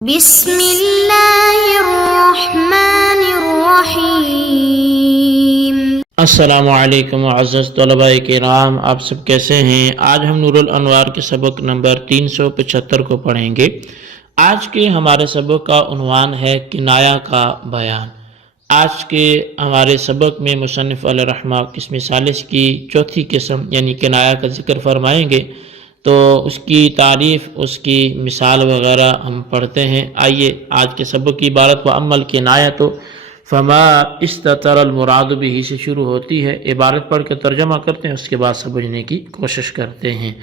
بسم اللہ الرحمن الرحیم۔ السلام علیکم معزز طلباء کرام، آپ سب کیسے ہیں؟ آج ہم نور الانوار کے سبق نمبر 375 کو پڑھیں گے۔ آج کے ہمارے سبق کا عنوان ہے کنایہ کا بیان۔ آج کے ہمارے سبق میں مصنف علیہ رحمہ قسم ثالث کی چوتھی قسم یعنی کنایہ کا ذکر فرمائیں گے، تو اس کی تعریف، اس کی مثال وغیرہ ہم پڑھتے ہیں۔ آئیے آج کے سبق کی عبارت وَأَمَّا الْكِنَایَةُ فَمَا اسْتَتَرَ الْمُرَادُ بِهِ سے شروع ہوتی ہے۔ عبارت پڑھ کے ترجمہ کرتے ہیں، اس کے بعد سمجھنے کی کوشش کرتے ہیں۔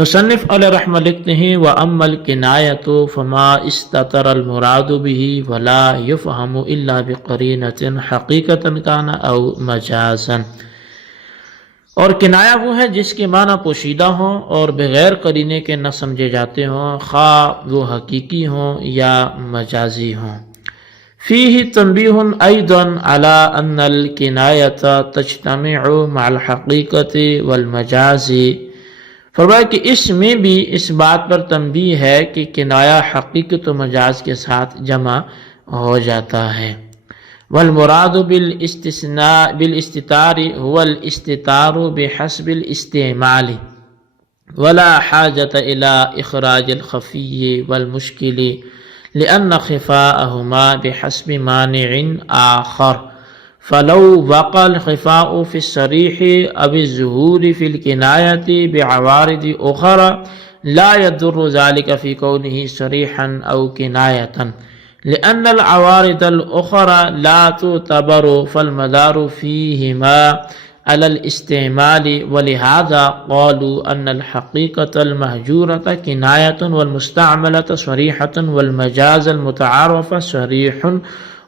مصنف علیہ رحمہ لکھتے ہیں وَأَمَّا الْكِنَایَةُ فَمَا اسْتَتَرَ الْمُرَادُ بِهِ وَلَا يُفْهَمُ إِلَّا بِقَرِينَةٍ حَقِيقَةً كَانَ أَوْ مَجَازًا۔ اور کنایہ وہ ہے جس کے معنی پوشیدہ ہوں اور بغیر قرینے کے نہ سمجھے جاتے ہوں، خواہ وہ حقیقی ہوں یا مجازی ہوں۔ فیہ تنبیہ ایضا علی ان الکنایۃ تجتمع مع الحقیقۃ والمجاز۔ فرمایا کہ اس میں بھی اس بات پر تنبیہ ہے کہ کنایہ حقیقت و مجاز کے ساتھ جمع ہو جاتا ہے۔ والمراد بالاستتار هو الاستتار بحسب الاستعمال ولا حاجة إلى إخراج الخفي والمشكل لأن خفاءهما بحسب مانع آخر، فلو وقع الخفاء في الصريح أو الظهور في الكناية بعوارض أخرى لا يضر ذلك في كونه صريحا أو كناية، لأن العوارض الأخرى لا تعتبر فالمدار فيهما على الاستعمال، ولهذا قالوا أن الحقيقة المهجورة كناية والمستعملة صريحة والمجاز المتعارف صريح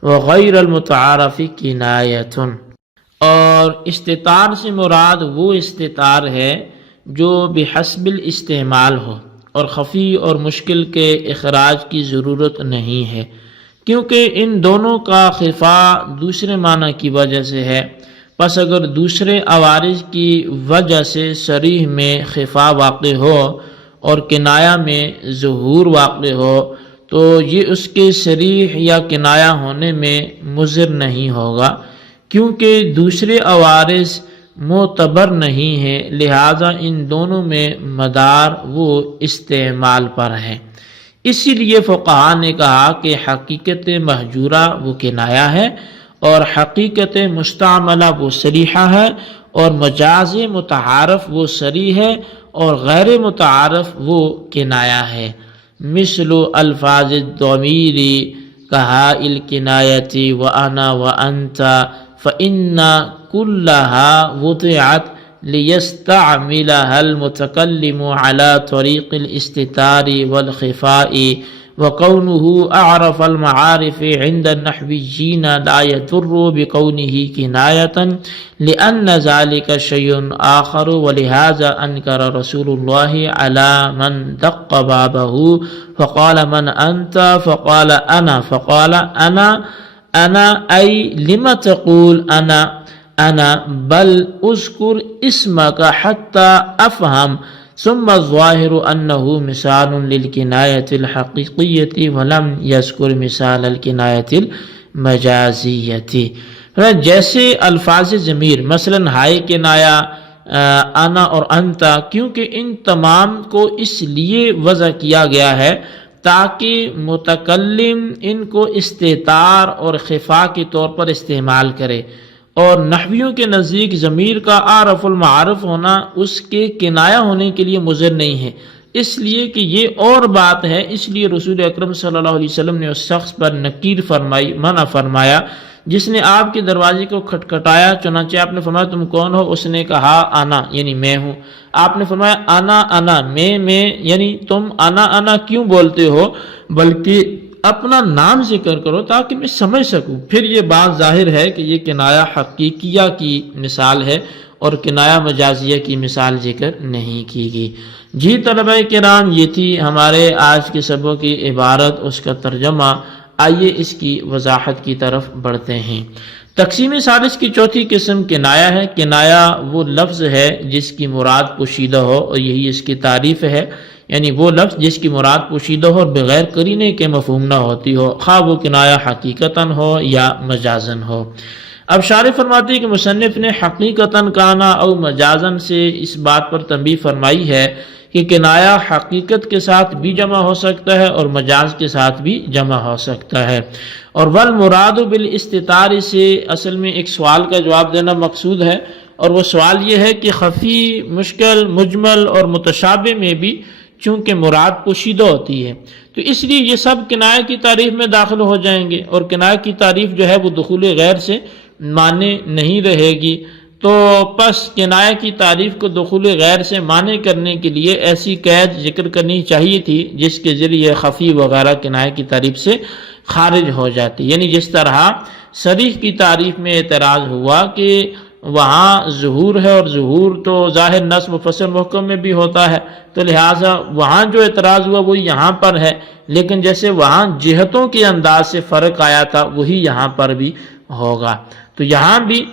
وغير المتعارف كناية۔ اور استتار سے مراد وہ استتار ہے جو بحسب الاستعمال ہو اور خفی اور مشکل کے اخراج کی ضرورت نہیں ہے، کیونکہ ان دونوں کا خفا دوسرے معنی کی وجہ سے ہے۔ پس اگر دوسرے عوارض کی وجہ سے صریح میں خفا واقع ہو اور کنایہ میں ظہور واقع ہو تو یہ اس کے صریح یا کنایہ ہونے میں مضر نہیں ہوگا، کیونکہ دوسرے عوارض معتبر نہیں ہیں، لہذا ان دونوں میں مدار وہ استعمال پر ہے۔ اسی لیے فقہا نے کہا کہ حقیقت مہجورہ وہ کنایہ ہے اور حقیقت مستعملہ وہ صریحہ ہے، اور مجاز متعارف وہ صریح ہے اور غیر متعارف وہ کنایہ ہے۔ مثل الفاظ الضمیر کہائل کنایت وَأَنَا وَأَنْتَ فَإِنَّ كُلَّهَا وُضِعَتْ لِيَسْتَعْمِلَهَا الْمُتَكَلِّمُ عَلَى طَرِيقِ الْإِسْتِتَارِ وَالْخِفَاءِ، وَكَوْنُهُ أَعْرَفَ الْمَعَارِفِ عِنْدَ النَّحْوِيِّينَ لَا يَضُرُّ بِكَوْنِهِ كِنَايَةً لِأَنَّ ذَلِكَ شَيْءٌ آخَرُ، وَلِهَذَا أَنْكَرَ رسول الله على من دق بابه فقال من أنت فقال أنا، فقال أنا أي لم تقول أنا بل اذكر اسمك حتى أفهم، ثم الظاهر أنه مثال للكناية الحقيقية ولم يذكر مثال الكناية المجازية۔ جیسے الفاظ ضمیر مثلا ہائے کنایہ، انا اور انتا، کیونکہ ان تمام کو اس لیے وضع کیا گیا ہے تاکہ متکلم ان کو استتار اور خفا کے طور پر استعمال کرے، اور نحویوں کے نزدیک ضمیر کا عارف المعارف ہونا اس کے کنایہ ہونے کے لیے مضر نہیں ہے، اس لیے کہ یہ اور بات ہے۔ اس لیے رسول اکرم صلی اللہ علیہ وسلم نے اس شخص پر نکیر فرمائی، منع فرمایا جس نے آپ کے دروازے کو کھٹکھٹایا، چنانچہ آپ نے فرمایا تم کون ہو؟ اس نے کہا انا یعنی میں ہوں۔ آپ نے فرمایا انا میں یعنی تم انا کیوں بولتے ہو، بلکہ اپنا نام ذکر کرو تاکہ میں سمجھ سکوں۔ پھر یہ بات ظاہر ہے کہ یہ کنایہ حقیقیہ کی مثال ہے اور کنایہ مجازیہ کی مثال ذکر نہیں کی گئی۔ جی طلبہ کرام، یہ تھی ہمارے آج کے سبق کی عبارت، اس کا ترجمہ۔ آئیے اس کی وضاحت کی طرف بڑھتے ہیں۔ تقسیم ثالث کی چوتھی قسم کنایہ ہے۔ کنایہ وہ لفظ ہے جس کی مراد پوشیدہ ہو، اور یہی اس کی تعریف ہے۔ یعنی وہ لفظ جس کی مراد پوشیدہ ہو اور بغیر قرینے کے مفہوم نہ ہوتی ہو، خواہ وہ کنایہ حقیقتاً ہو یا مجازاً ہو۔ اب شارح فرماتے ہیں کہ مصنف نے حقیقتاً کانا او مجازاً سے اس بات پر تنبیہ فرمائی ہے کہ کنایہ حقیقت کے ساتھ بھی جمع ہو سکتا ہے اور مجاز کے ساتھ بھی جمع ہو سکتا ہے۔ اور والمراد بالاستتار سے اصل میں ایک سوال کا جواب دینا مقصود ہے، اور وہ سوال یہ ہے کہ خفی، مشکل، مجمل اور متشابہ میں بھی چونکہ مراد پوشیدہ ہوتی ہے تو اس لیے یہ سب کنایہ کی تعریف میں داخل ہو جائیں گے، اور کنایہ کی تعریف جو ہے وہ دخول غیر سے مانے نہیں رہے گی۔ تو پس کنایہ کی تعریف کو دخول غیر سے مانے کرنے کے لیے ایسی قید ذکر کرنی چاہیے تھی جس کے ذریعے خفی وغیرہ کنایہ کی تعریف سے خارج ہو جاتی، یعنی جس طرح صریح کی تعریف میں اعتراض ہوا کہ وہاں ظہور ہے، اور ظہور تو ظاہر نصب مفسر محکم میں بھی ہوتا ہے، تو لہٰذا وہاں جو اعتراض ہوا وہ یہاں پر ہے، لیکن جیسے وہاں جہتوں کے انداز سے فرق آیا تھا وہی یہاں پر بھی ہوگا۔ تو یہاں بھی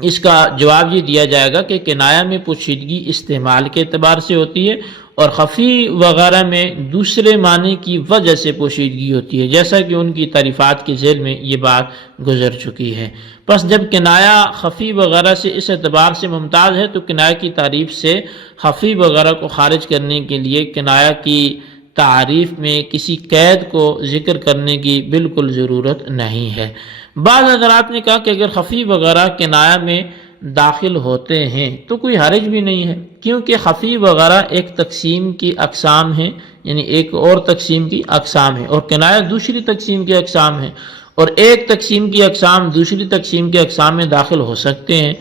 اس کا جواب یہ دیا جائے گا کہ کنایہ میں پوشیدگی استعمال کے اعتبار سے ہوتی ہے، اور خفی وغیرہ میں دوسرے معنی کی وجہ سے پوشیدگی ہوتی ہے، جیسا کہ ان کی تعریفات کے ذیل میں یہ بات گزر چکی ہے۔ پس جب کنایہ خفی وغیرہ سے اس اعتبار سے ممتاز ہے تو کنایہ کی تعریف سے خفی وغیرہ کو خارج کرنے کے لیے کنایہ کی تعریف میں کسی قید کو ذکر کرنے کی بالکل ضرورت نہیں ہے۔ بعض حضرات نے کہا کہ اگر خفی وغیرہ کنایہ میں داخل ہوتے ہیں تو کوئی حرج بھی نہیں ہے، کیونکہ خفی وغیرہ ایک تقسیم کی اقسام ہیں، یعنی ایک اور تقسیم کی اقسام ہے، اور کنایہ دوسری تقسیم کی اقسام ہے، اور ایک تقسیم کی اقسام دوسری تقسیم کی اقسام میں داخل ہو سکتے ہیں۔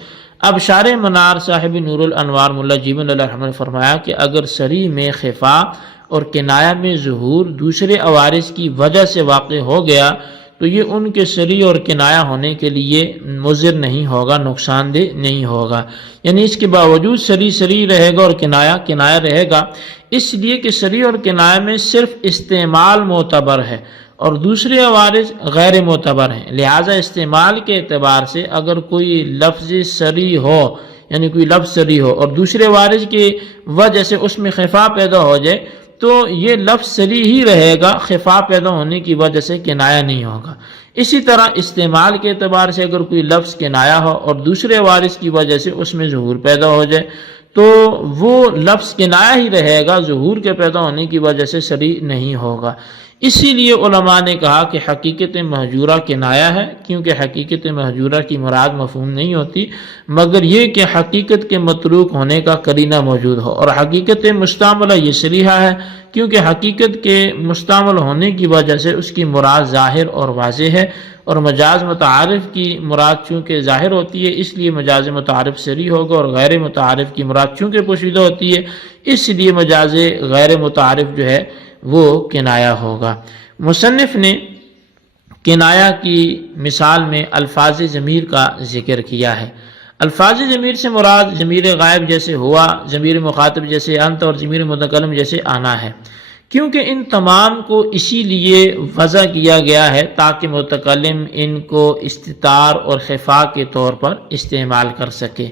اب شارح منار صاحب نور الانوار ملا جیبن اللہ رحمہ نے فرمایا کہ اگر صریح میں خفا اور کنایہ میں ظہور دوسرے عوارض کی وجہ سے واقع ہو گیا تو یہ ان کے صریح اور کنایہ ہونے کے لیے مضر نہیں ہوگا، نقصان دہ نہیں ہوگا، یعنی اس کے باوجود صریح رہے گا اور کنایہ رہے گا، اس لیے کہ صریح اور کنایہ میں صرف استعمال معتبر ہے اور دوسرے عوارض غیر معتبر ہیں، لہٰذا استعمال کے اعتبار سے اگر کوئی لفظ صریح ہو، یعنی کوئی لفظ صریح ہو اور دوسرے عوارض کی وجہ سے اس میں خفا پیدا ہو جائے تو یہ لفظ صریح ہی رہے گا، خفا پیدا ہونے کی وجہ سے کنایہ نہیں ہوگا۔ اسی طرح استعمال کے اعتبار سے اگر کوئی لفظ کنایہ ہو اور دوسرے عوارض کی وجہ سے اس میں ظہور پیدا ہو جائے تو وہ لفظ کنایہ ہی رہے گا، ظہور کے پیدا ہونے کی وجہ سے صریح نہیں ہوگا۔ اسی لیے علماء نے کہا کہ حقیقت مہجورہ کنایہ ہے، کیونکہ حقیقت مہجورہ کی مراد مفہوم نہیں ہوتی مگر یہ کہ حقیقت کے متروک ہونے کا قرینہ موجود ہو، اور حقیقت مستعملہ یہ صریحہ ہے کیونکہ حقیقت کے مستعمل ہونے کی وجہ سے اس کی مراد ظاہر اور واضح ہے، اور مجاز متعارف کی مراد چونکہ ظاہر ہوتی ہے اس لیے مجاز متعارف صریح ہوگا، اور غیر متعارف کی مراد چونکہ پوشیدہ ہوتی ہے اس لیے مجاز غیر متعارف جو ہے وہ کنایہ ہوگا۔ مصنف نے کنایہ کی مثال میں الفاظ ضمیر کا ذکر کیا ہے۔ الفاظ ضمیر سے مراد ضمیر غائب جیسے ہوا، ضمیر مخاطب جیسے انت، اور ضمیر متکلم جیسے آنا ہے، کیونکہ ان تمام کو اسی لیے وضع کیا گیا ہے تاکہ متکلم ان کو استتار اور خفا کے طور پر استعمال کر سکے۔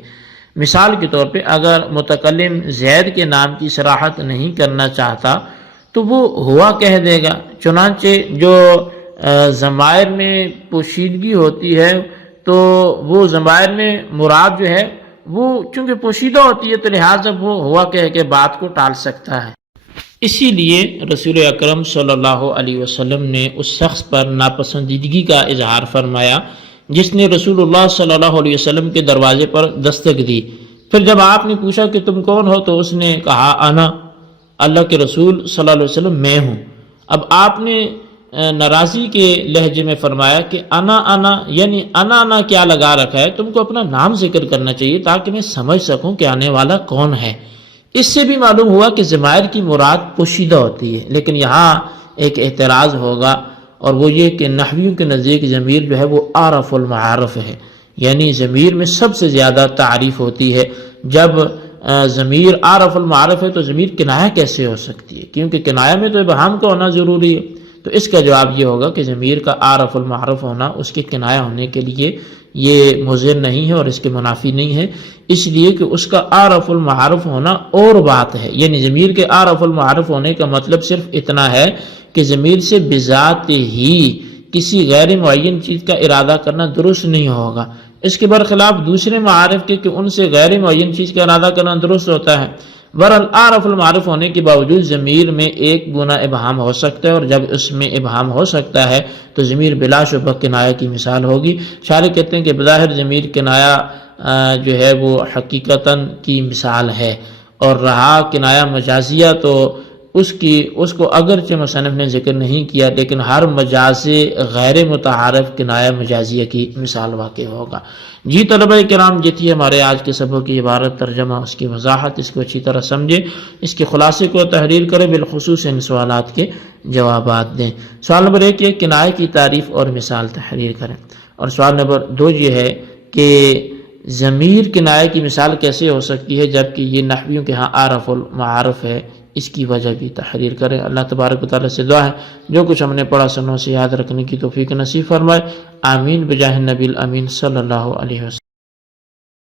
مثال کے طور پہ اگر متکلم زید کے نام کی صراحت نہیں کرنا چاہتا تو وہ ہوا کہہ دے گا، چنانچہ جو ضمائر میں پوشیدگی ہوتی ہے تو وہ ضمائر میں مراد جو ہے وہ چونکہ پوشیدہ ہوتی ہے تو لہٰذا وہ ہوا کہہ کے بات کو ٹال سکتا ہے۔ اسی لیے رسول اکرم صلی اللہ علیہ وسلم نے اس شخص پر ناپسندیدگی کا اظہار فرمایا جس نے رسول اللہ صلی اللہ علیہ وسلم کے دروازے پر دستک دی، پھر جب آپ نے پوچھا کہ تم کون ہو تو اس نے کہا انا، اللہ کے رسول صلی اللہ علیہ وسلم میں ہوں۔ اب آپ نے ناراضی کے لہجے میں فرمایا کہ انا یعنی انا کیا لگا رکھا ہے، تم کو اپنا نام ذکر کرنا چاہیے تاکہ میں سمجھ سکوں کہ آنے والا کون ہے۔ اس سے بھی معلوم ہوا کہ ضمائر کی مراد پوشیدہ ہوتی ہے، لیکن یہاں ایک اعتراض ہوگا اور وہ یہ کہ نحویوں کے نزدیک ضمیر جو ہے وہ اعرف المعارف ہے، یعنی ضمیر میں سب سے زیادہ تعریف ہوتی ہے۔ جب ضمیر عارف المعارف ہے تو ضمیر کنایہ کیسے ہو سکتی ہے، کیونکہ کنایہ میں تو ابہام کا ہونا ضروری ہے۔ تو اس کا جواب یہ ہوگا کہ ضمیر کا عارف المعارف ہونا اس کے کنایہ ہونے کے لیے یہ مضر نہیں ہے اور اس کے منافی نہیں ہے، اس لیے کہ اس کا عارف المعارف ہونا اور بات ہے۔ یعنی ضمیر کے عارف المعارف ہونے کا مطلب صرف اتنا ہے کہ ضمیر سے بذات ہی کسی غیر معین چیز کا ارادہ کرنا درست نہیں ہوگا، اس کے برخلاف دوسرے معارف کے کہ ان سے غیر معین چیز کا ارادہ کرنا درست ہوتا ہے۔ بہرحال عارف المعارف ہونے کے باوجود ضمیر میں ایک گنا ابہام ہو سکتا ہے، اور جب اس میں ابہام ہو سکتا ہے تو ضمیر بلا شبہ کنایہ کی مثال ہوگی۔ شارح کہتے ہیں کہ بظاہر ضمیر کنایہ جو ہے وہ حقیقتاً کی مثال ہے، اور رہا کنایہ مجازیہ تو اس کو اگرچہ مصنف نے ذکر نہیں کیا، لیکن ہر مجاز غیر متعارف کنایہ مجازیہ کی مثال واقع ہوگا۔ جی طلبہ کرام، یہ تھی ہمارے آج کے سبق کی عبارت، ترجمہ، اس کی وضاحت، اس کو اچھی طرح سمجھیں، اس کے خلاصے کو تحریر کریں، بالخصوص ان سوالات کے جوابات دیں۔ سوال نمبر 1 یہ کنایہ کی تعریف اور مثال تحریر کریں، اور سوال نمبر 2 یہ ہے کہ ضمیر کنایہ کی مثال کیسے ہو سکتی ہے جبکہ یہ نحویوں کے ہاں عارف المعارف ہے، اس کی وجہ بھی تحریر کریں۔ اللہ تبارک و تعالیٰ سے دعا ہے جو کچھ ہم نے پڑھا سنوں سے یاد رکھنے کی توفیق نصیب فرمائے، آمین بجاہ النبی الامین صلی اللہ علیہ وسلم۔